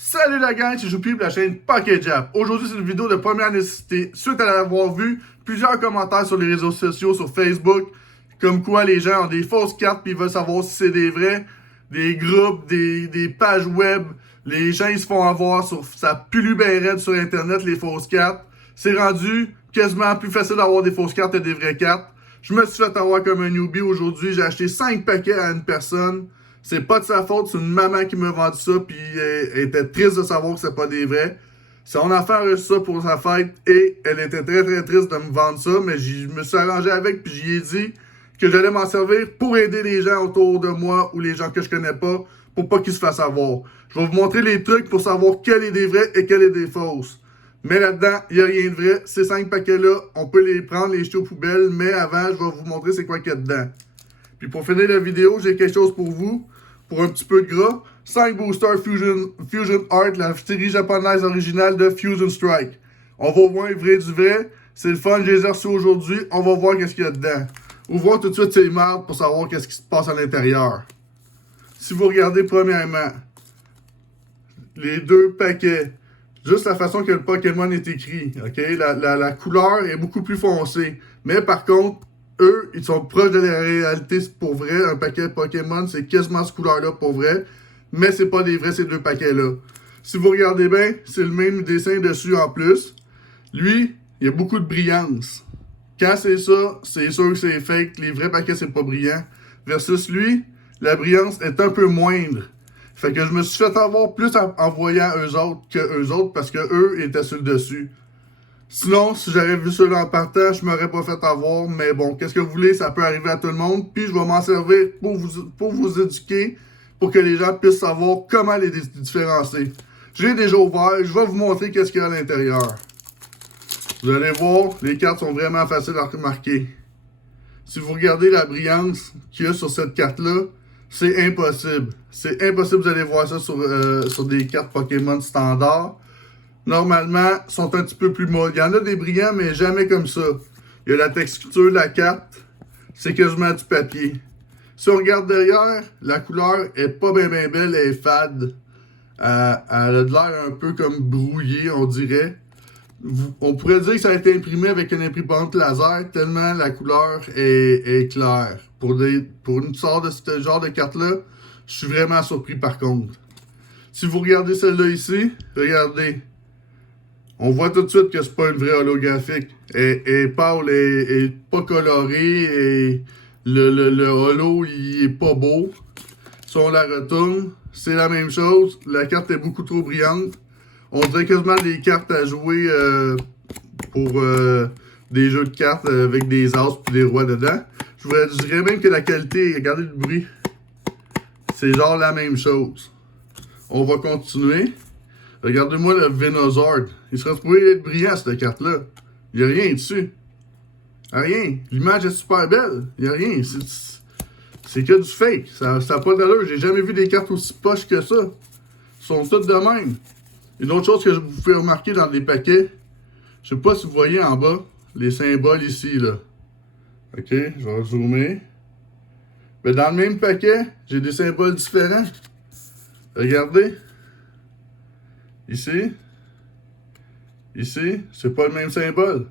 Salut la gang, c'est Joupi de la chaîne Pocket Jab. Aujourd'hui, c'est une vidéo de première nécessité suite à avoir vu plusieurs commentaires sur les réseaux sociaux, sur Facebook, comme quoi les gens ont des fausses cartes puis ils veulent savoir si c'est des vrais, des groupes, des pages web. Les gens ils se font avoir sur ça pue ben raide sur internet les fausses cartes. C'est rendu quasiment plus facile d'avoir des fausses cartes que des vraies cartes. Je me suis fait avoir comme un newbie aujourd'hui, j'ai acheté 5 paquets à une personne. C'est pas de sa faute, c'est une maman qui m'a vendu ça, puis elle était triste de savoir que c'est pas des vrais. Son enfant a reçu ça pour sa fête, et elle était très très triste de me vendre ça, mais je me suis arrangé avec, puis j'y ai dit que j'allais m'en servir pour aider les gens autour de moi, ou les gens que je connais pas, pour pas qu'ils se fassent avoir. Je vais vous montrer les trucs pour savoir quel est des vrais et quel est des fausses. Mais là-dedans, il n'y a rien de vrai. Ces 5 paquets-là, on peut les prendre, les jeter aux poubelles, mais avant, je vais vous montrer c'est quoi qu'il y a dedans. Puis pour finir la vidéo, j'ai quelque chose pour vous. Pour un petit peu de gras, 5 boosters Fusion Art, la série japonaise originale de Fusion Strike. On va voir le vrai du vrai. C'est le fun, je les ai reçus aujourd'hui. On va voir qu'est-ce qu'il y a dedans. Ouvrons tout de suite ces mardes pour savoir qu'est-ce qui se passe à l'intérieur. Si vous regardez premièrement, les 2 paquets, juste la façon que le Pokémon est écrit, ok? La couleur est beaucoup plus foncée. Mais par contre, eux, ils sont proches de la réalité pour vrai. Un paquet Pokémon, c'est quasiment cette couleur-là pour vrai. Mais c'est pas des vrais, ces 2 paquets-là. Si vous regardez bien, c'est le même dessin dessus en plus. Lui, il y a beaucoup de brillance. Quand c'est ça, c'est sûr que c'est fake. Les vrais paquets, c'est pas brillant. Versus lui, la brillance est un peu moindre. Fait que je me suis fait avoir plus en voyant eux autres que eux autres parce que eux étaient sur le dessus. Sinon, si j'avais vu cela en partant, je m'aurais pas fait avoir. Mais bon, qu'est-ce que vous voulez, ça peut arriver à tout le monde. Puis je vais m'en servir pour vous éduquer, pour que les gens puissent savoir comment les différencier. J'ai déjà ouvert, je vais vous montrer qu'est-ce qu'il y a à l'intérieur. Vous allez voir, les cartes sont vraiment faciles à remarquer. Si vous regardez la brillance qu'il y a sur cette carte-là, c'est impossible. C'est impossible, vous allez voir ça sur des cartes Pokémon standard. Normalement, sont un petit peu plus molles. Il y en a des brillants, mais jamais comme ça. Il y a la texture de la carte. C'est quasiment du papier. Si on regarde derrière, la couleur est pas bien belle, elle est fade. Elle a de l'air un peu comme brouillée, on dirait. On pourrait dire que ça a été imprimé avec une imprimante laser, tellement la couleur est claire. Pour une sorte de ce genre de carte-là, je suis vraiment surpris par contre. Si vous regardez celle-là ici, regardez. On voit tout de suite que c'est pas une vraie holographique. Elle est pâle, elle est pas colorée, et le holo, il est pas beau. Si on la retourne, c'est la même chose. La carte est beaucoup trop brillante. On dirait quasiment des cartes à jouer pour des jeux de cartes avec des as et des rois dedans. Je dirais même que la qualité, regardez le bruit, c'est genre la même chose. On va continuer. Regardez-moi le Venusaur. Il serait supposé être brillant, cette carte-là. Il n'y a rien dessus. Rien. L'image est super belle. Il n'y a rien. C'est que du fake. Ça n'a pas d'allure. J'ai jamais vu des cartes aussi poches que ça. Ils sont toutes de même. Une autre chose que vous pouvez remarquer dans des paquets, je sais pas si vous voyez en bas, les symboles ici, là. Ok, je vais zoomer. Mais dans le même paquet, j'ai des symboles différents. Regardez. Ici, c'est pas le même symbole.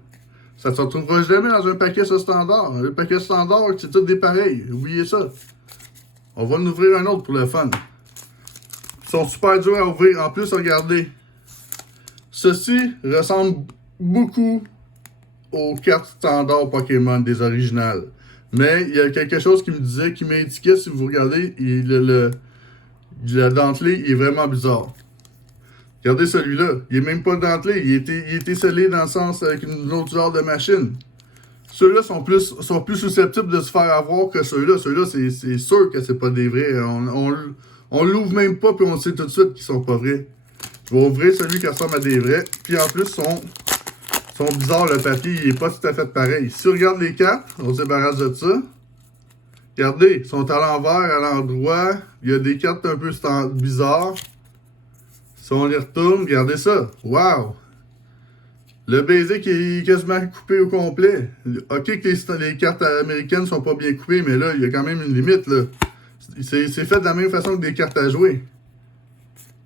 Ça ne se retrouvera jamais dans un paquet standard. Un paquet standard, c'est tout des pareils. Oubliez ça. On va en ouvrir un autre pour le fun. Ils sont super durs à ouvrir. En plus, regardez. Ceci ressemble beaucoup aux cartes standard Pokémon des originales. Mais il y a quelque chose qui me disait, qui m'indiquait, si vous regardez, la dentelée est vraiment bizarre. Regardez celui-là, il est même pas dentelé, il était scellé dans le sens avec une autre genre de machine. Ceux-là sont plus susceptibles de se faire avoir que ceux-là. Ceux-là, c'est sûr que c'est pas des vrais. On l'ouvre même pas, puis on sait tout de suite qu'ils sont pas vrais. Je vais ouvrir celui qui ressemble à des vrais. Puis en plus, sont bizarres, le papier, il est pas tout à fait pareil. Si on regarde les cartes, on se débarrasse de ça. Regardez, ils sont à l'envers, à l'endroit. Il y a des cartes un peu bizarres. Si on les retourne, regardez ça. Wow! Le basic est quasiment coupé au complet. Ok que les cartes américaines sont pas bien coupées, mais là, il y a quand même une limite, là. C'est fait de la même façon que des cartes à jouer.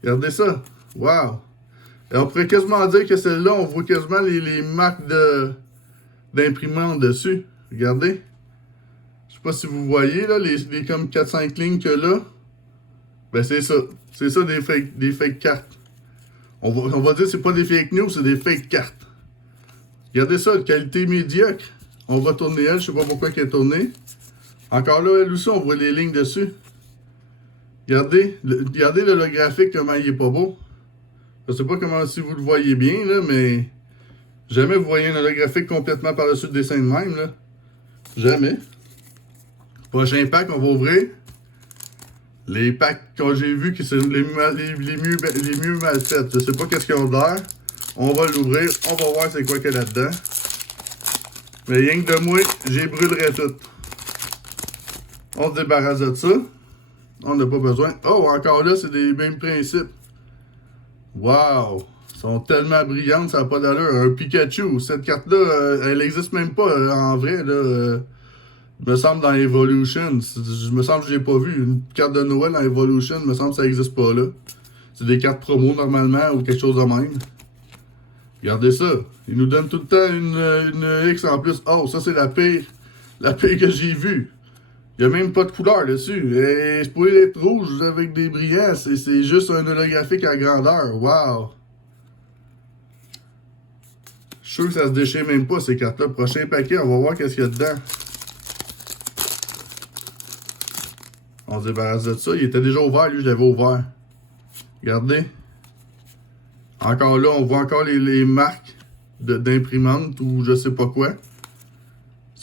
Regardez ça. Wow! Et on pourrait quasiment dire que celle-là, on voit quasiment les marques d'imprimante dessus. Regardez. Je sais pas si vous voyez, là, les comme 4-5 lignes que là. Ben, c'est ça. C'est ça des fake cartes. On va dire que c'est pas des fake news, c'est des fake cartes. Regardez ça, qualité médiocre. On va tourner elle, je sais pas pourquoi elle est tournée. Encore là, elle aussi, on voit les lignes dessus. Regardez le graphique, comment il est pas beau. Je sais pas comment si vous le voyez bien, là, mais jamais vous voyez un holographique complètement par-dessus le dessin de même, là. Jamais. Prochain pack, on va ouvrir. Les packs que j'ai vus qui sont les mieux mal faits. Je sais pas qu'est-ce qu'ils ont l'air. On va l'ouvrir. On va voir c'est quoi qu'il y a là-dedans. Mais rien que de moi, j'ai brûlerai tout. On se débarrasse de ça. On n'a pas besoin. Oh, encore là, c'est des mêmes principes. Wow! Ils sont tellement brillantes, ça n'a pas d'allure. Un Pikachu, cette carte-là, elle n'existe même pas en vrai, là. Il me semble dans Evolution. Je me semble que je l'ai pas vu. Une carte de Noël dans Evolution, il me semble que ça n'existe pas là. C'est des cartes promo normalement ou quelque chose de même. Regardez ça. Il nous donne tout le temps une X en plus. Oh, ça c'est la pire. La pire que j'ai vue. Il n'y a même pas de couleur dessus. Et c'est pour être rouge avec des brillants. C'est juste un holographique à grandeur. Wow! Je suis sûr que ça se déchire même pas ces cartes-là. Prochain paquet, on va voir qu'est-ce qu'il y a dedans. On se débarrasse de ça. Il était déjà ouvert, lui, je l'avais ouvert. Regardez. Encore là, on voit encore les marques d'imprimante ou je sais pas quoi.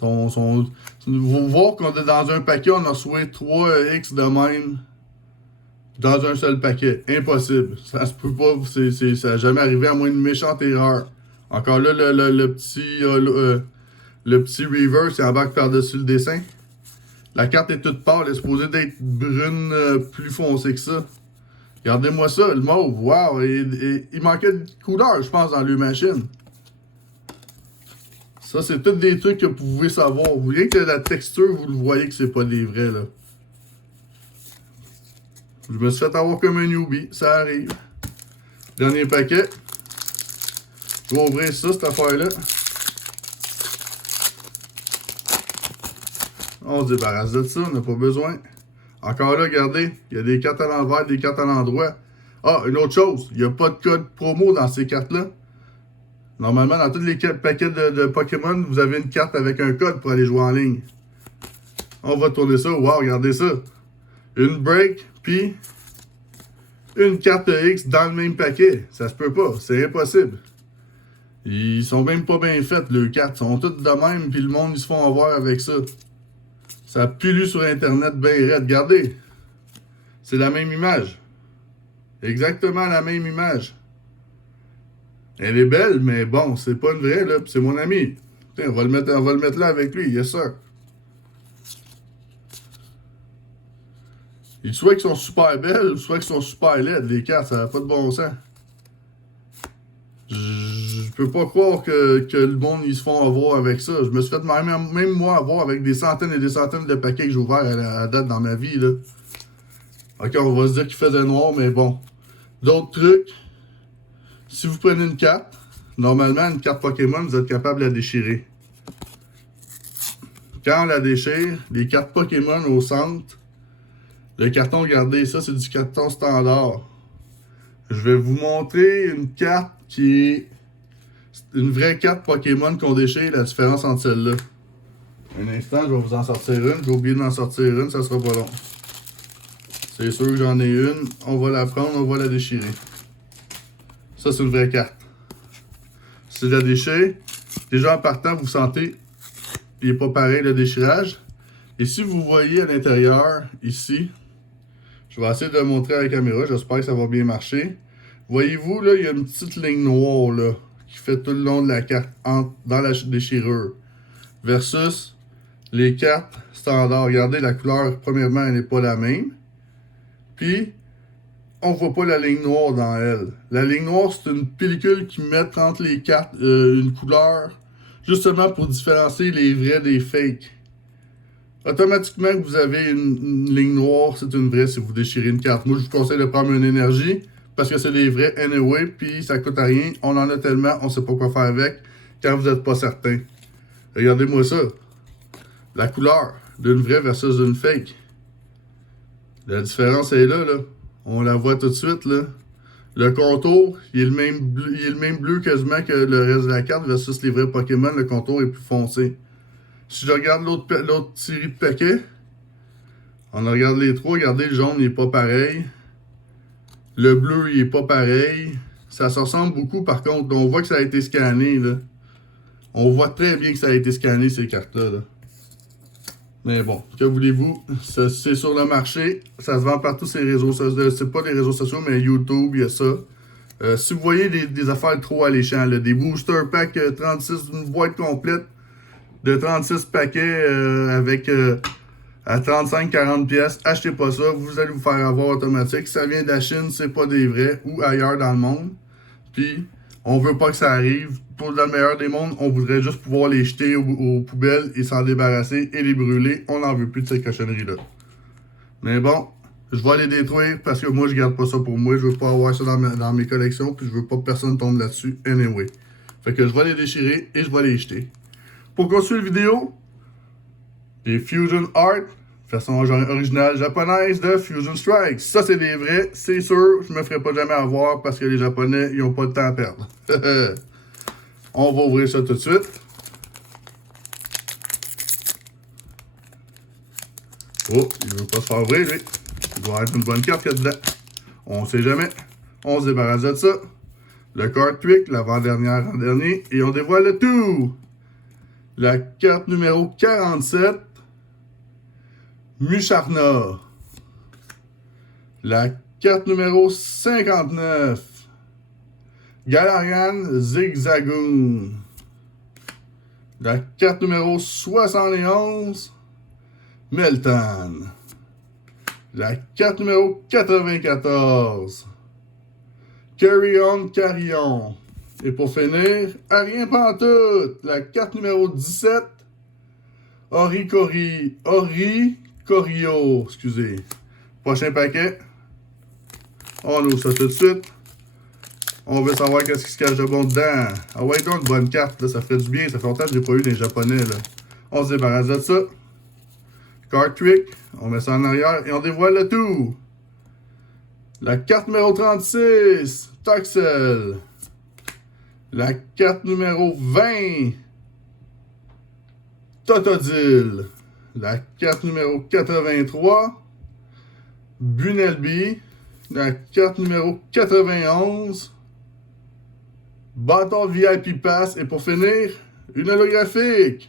Vous voir qu'on est dans un paquet, on a reçu 3X de même dans un seul paquet. Impossible. Ça se peut pas. Ça n'a jamais arrivé à moins d'une méchante erreur. Encore là, le petit reverse qui embarque par-dessus le dessin. La carte est toute pâle, elle est supposée d'être brune plus foncée que ça. Regardez-moi ça, le mauve, wow! Il manquait de couleur, je pense, dans le machine. Ça, c'est tous des trucs que vous pouvez savoir. Rien que la texture, vous le voyez que c'est pas des vrais, là. Je me suis fait avoir comme un newbie, ça arrive. Dernier paquet. Je vais ouvrir ça, cette affaire-là. On se débarrasse de ça, on n'a pas besoin. Encore là, regardez, il y a des cartes à l'envers, des cartes à l'endroit. Ah, une autre chose, il n'y a pas de code promo dans ces cartes-là. Normalement, dans tous les paquets de Pokémon, vous avez une carte avec un code pour aller jouer en ligne. On va tourner ça. Wow, regardez ça. Une break, puis une carte X dans le même paquet. Ça se peut pas, c'est impossible. Ils sont même pas bien faits, les cartes. Ils sont toutes de même, puis le monde, ils se font avoir avec ça. Ça pue sur Internet bien raide. Regardez. C'est la même image. Exactement la même image. Elle est belle, mais bon, c'est pas une vraie, là. C'est mon ami. Tiens, on va le mettre là avec lui, yes sir. Soit qu'ils sont super belles, soit qu'ils sont super laides, les cartes. Ça n'a pas de bon sens. Je peux pas croire que le monde, ils se font avoir avec ça. Je me suis fait même moi avoir avec des centaines et des centaines de paquets que j'ai ouverts à date dans ma vie, là. Ok, on va se dire qu'il faisait noir, mais bon. D'autres trucs. Si vous prenez une carte, normalement, une carte Pokémon, vous êtes capable de la déchirer. Quand on la déchire, les cartes Pokémon au centre, le carton, regardez, ça, c'est du carton standard. Je vais vous montrer une carte qui est une vraie carte Pokémon qu'on déchire, la différence entre celle-là. Un instant, je vais vous en sortir une. J'ai oublié d'en sortir une, ça sera pas long. C'est sûr que j'en ai une. On va la prendre, on va la déchirer. Ça, c'est une vraie carte. Si je la déchire, déjà en partant, vous sentez, il n'est pas pareil le déchirage. Et si vous voyez à l'intérieur, ici, je vais essayer de le montrer à la caméra, j'espère que ça va bien marcher. Voyez-vous, là, il y a une petite ligne noire, là, qui fait tout le long de la carte, dans la déchirure. Versus les cartes standards. Regardez, la couleur, premièrement, elle n'est pas la même. Puis, on voit pas la ligne noire dans elle. La ligne noire, c'est une pellicule qui met entre les cartes une couleur, justement pour différencier les vrais des fakes. Automatiquement, vous avez une ligne noire, c'est une vraie si vous déchirez une carte. Moi, je vous conseille de prendre une énergie, parce que c'est des vrais anyway, puis ça coûte rien. On en a tellement, on sait pas quoi faire avec quand vous n'êtes pas certain. Regardez-moi ça. La couleur d'une vraie versus d'une fake. La différence est là, là. On la voit tout de suite, là. Le contour, il est le même bleu quasiment que le reste de la carte versus les vrais Pokémon. Le contour est plus foncé. Si je regarde l'autre série de paquets, on regarde les trois. Regardez, le jaune, il n'est pas pareil. Le bleu, il n'est pas pareil. Ça se ressemble beaucoup, par contre. On voit que ça a été scanné, là. On voit très bien que ça a été scanné, ces cartes-là, là. Mais bon, que voulez-vous? C'est sur le marché. Ça se vend partout sur les réseaux sociaux. C'est pas les réseaux sociaux, mais YouTube, il y a ça. Si vous voyez des affaires trop alléchantes, des booster packs 36, une boîte complète de 36 paquets avec à 35-40 pièces, achetez pas ça. Vous allez vous faire avoir automatique. Ça vient de la Chine, c'est pas des vrais ou ailleurs dans le monde. Puis, on veut pas que ça arrive. Pour le meilleur des mondes, on voudrait juste pouvoir les jeter aux poubelles et s'en débarrasser et les brûler. On n'en veut plus de cette cochonnerie-là. Mais bon, je vais les détruire parce que moi, je garde pas ça pour moi. Je veux pas avoir ça dans mes collections, puis je veux pas que personne tombe là-dessus anyway. Fait que je vais les déchirer et je vais les jeter. Pour continuer la vidéo, les Fusion Art, façon originale japonaise de Fusion Strike. Ça, c'est des vrais, c'est sûr. Je me ferai pas jamais avoir parce que les Japonais, ils ont pas de temps à perdre. On va ouvrir ça tout de suite. Oh, il veut pas se faire ouvrir, lui. Il doit être une bonne carte qu'il y a dedans. On sait jamais. On se débarrasse de ça. Le card trick, l'avant-dernière en dernier. Et on dévoile le tout. La carte numéro 47. Musharna. La carte numéro 59. Galarian Zigzagoon. La carte numéro 71. Meltan. La carte numéro 94. Carrion. Et pour finir, à rien pantoute, la carte numéro 17. Oricorio, excusez. Prochain paquet. On ouvre ça tout de suite. On veut savoir qu'est-ce qui se cache de bon dedans. Ah ouais, donc, une bonne carte, là, ça ferait du bien. Ça fait longtemps que je n'ai pas eu des japonais, là. On se débarrasse de ça. Card trick. On met ça en arrière et on dévoile le tout. La carte numéro 36. Toxel. La carte numéro 20. Totodile. La carte numéro 83. Bunelby. La carte numéro 91. Bâton VIP Pass. Et pour finir, une holographique.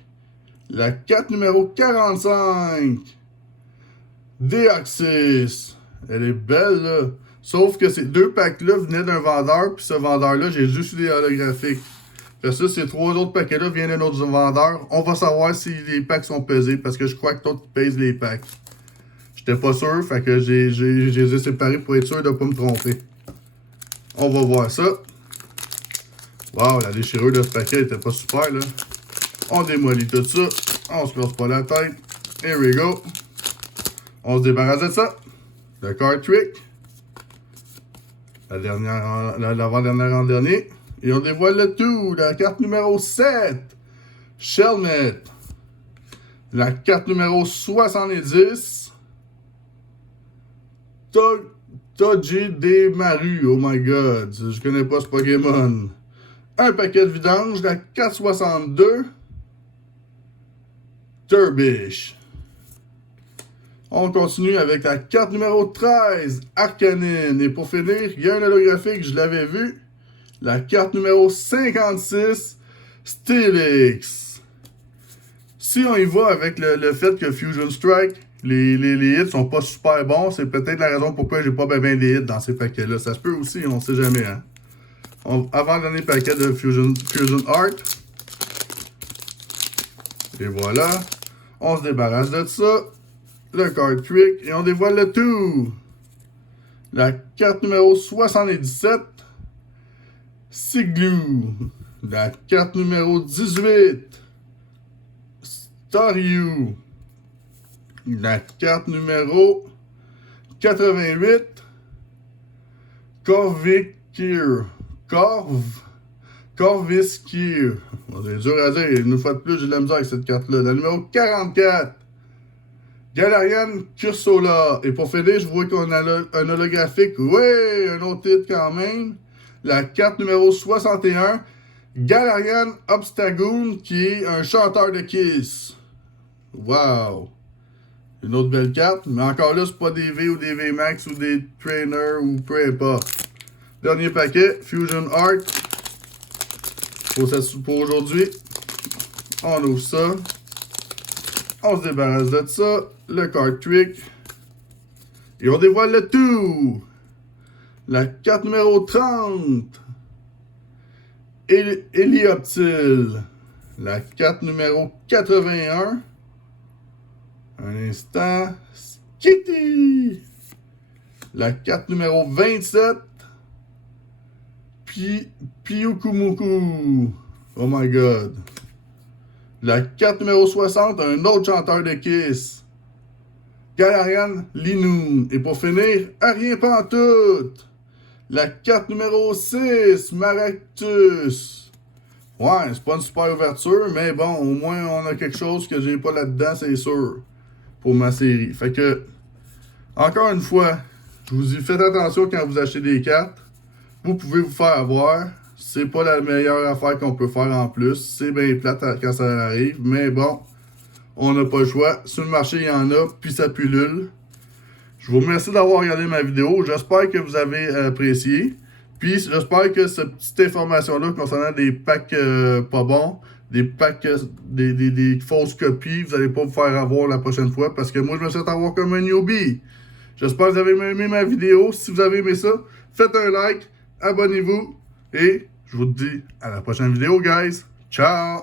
La carte numéro 45. Deoxys. Elle est belle, là. Sauf que ces deux packs-là venaient d'un vendeur. Puis ce vendeur-là, j'ai juste eu des holographiques. Fait ça, ces trois autres paquets-là viennent d'un autre vendeur. On va savoir si les packs sont pesés. Parce que je crois que d'autres pèsent les packs. J'étais pas sûr. Fait que j'ai les ai séparés pour être sûr de ne pas me tromper. On va voir ça. Wow, la déchirure de ce paquet était pas super, là. On démolit tout ça. On se casse pas la tête. Here we go. On se débarrasse de ça. Le card trick. L'avant-dernière en dernier. Et on dévoile le tout. La carte numéro 7. Shelmet. La carte numéro 70. Toji de Maru. Oh my god. Je connais pas ce Pokémon. Un paquet de vidange. La 462. Turbish. On continue avec la carte numéro 13, Arcanine. Et pour finir, il y a un holographique, je l'avais vu. La carte numéro 56, Steelix. Si on y va avec le fait que Fusion Strike, les hits sont pas super bons, c'est peut-être la raison pourquoi j'ai pas bien des hits dans ces paquets-là. Ça se peut aussi, on sait jamais. Hein? Avant-dernier paquet de Fusion Art. Et voilà. On se débarrasse de ça. Le card trick et on dévoile le tout. La carte numéro 77. Siglou. La carte numéro 18. Staryu. La carte numéro 88. Corviskir. Corviskir. C'est dur à dire. Une fois de plus, j'ai de la misère avec cette carte-là. La numéro 44. Galarian Cursola. Et pour finir, je vois qu'on a un holographique. Ouais, un autre titre quand même. La carte numéro 61. Galarian Obstagoon, qui est un chanteur de Kiss. Wow! Une autre belle carte, mais encore là, c'est pas des V ou des V Max ou des Trainers ou peu importe. Dernier paquet, Fusion Art. Pour aujourd'hui, on ouvre ça. On se débarrasse de ça. Le card trick. Et on dévoile le tout. La carte numéro 30. Hélioptile. La carte numéro 81. Un instant. Skitty. La carte numéro 27. Pyukumuku. Oh my god. La carte numéro 60. Un autre chanteur de Kiss. Galarian Linoon. Et pour finir, rien pantoute. La carte numéro 6, Maractus. Ouais, c'est pas une super ouverture, mais bon, au moins on a quelque chose que j'ai pas là-dedans, c'est sûr, pour ma série. Fait que, encore une fois, je vous dis, faites attention quand vous achetez des cartes. Vous pouvez vous faire avoir. C'est pas la meilleure affaire qu'on peut faire en plus. C'est bien plate quand ça arrive, mais bon, on n'a pas le choix. Sur le marché, il y en a, puis ça pullule. Je vous remercie d'avoir regardé ma vidéo. J'espère que vous avez apprécié. Puis j'espère que cette petite information-là concernant des packs pas bons, des packs, des fausses copies, vous n'allez pas vous faire avoir la prochaine fois parce que moi je me suis fait avoir comme un newbie. J'espère que vous avez aimé ma vidéo. Si vous avez aimé ça, faites un like, abonnez-vous et je vous dis à la prochaine vidéo, guys. Ciao!